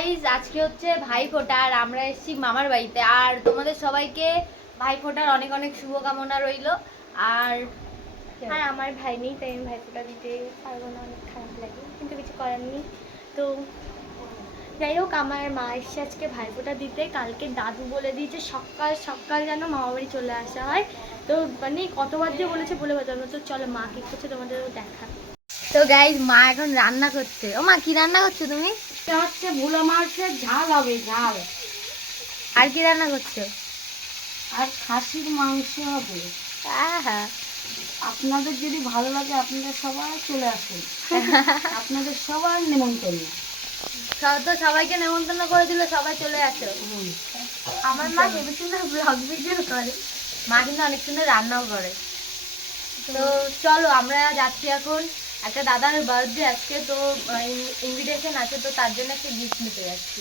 Guys আজকে হচ্ছে ভাইফোঁটা আর আমরা এসেছি মামার বাড়িতে। আর তোমাদের সবাইকে ভাইফোঁটার অনেক অনেক শুভকামনা রইলো। আর আর আমার ভাই নেই, তাই আমি ভাইফোঁটা দিতে পারবো না, অনেক খারাপ লাগে, কিন্তু কিছু করার নেই। তো যাই হোক, আমার মা এসছে আজকে ভাইফোঁটা দিতে। কালকে দাদু বলে দিয়েছে সকাল সকাল যেন মামাবাড়ি চলে আসা হয়। তো মানে কতবার যে বলেছে বলে বোঝানো। তো চলো মা কি করছে তোমাদেরও দেখা। তো গাইজ মা এখন রান্না করছে। ও মা, কি রান্না করছো তুমি? এটা হচ্ছে ভোলা মাছের ঝাল হবে, ঝাল। আর কি রান্না করছো? আর খাসির মাংস হবে। হ্যাঁ, আপনাদের যদি ভালো লাগে আপনারা সবাই চলে আসুন। আপনাদের সবার নিমন্ত্রণ। তো সবাইকে নেমন্তন্ন করে দিলে সবাই চলে আসো। আমার মা হেবি সুন্দর ব্লগ ভিডিও করে। মা কিন্তু অনেক সুন্দর রান্নাও করে। তো চলো আমরা যাচ্ছি এখন। একটা দাদার বার্থডে আজকে, তো ইনভিটেশন আছে, তো তার জন্য একটা গিফট নিতে যাচ্ছি।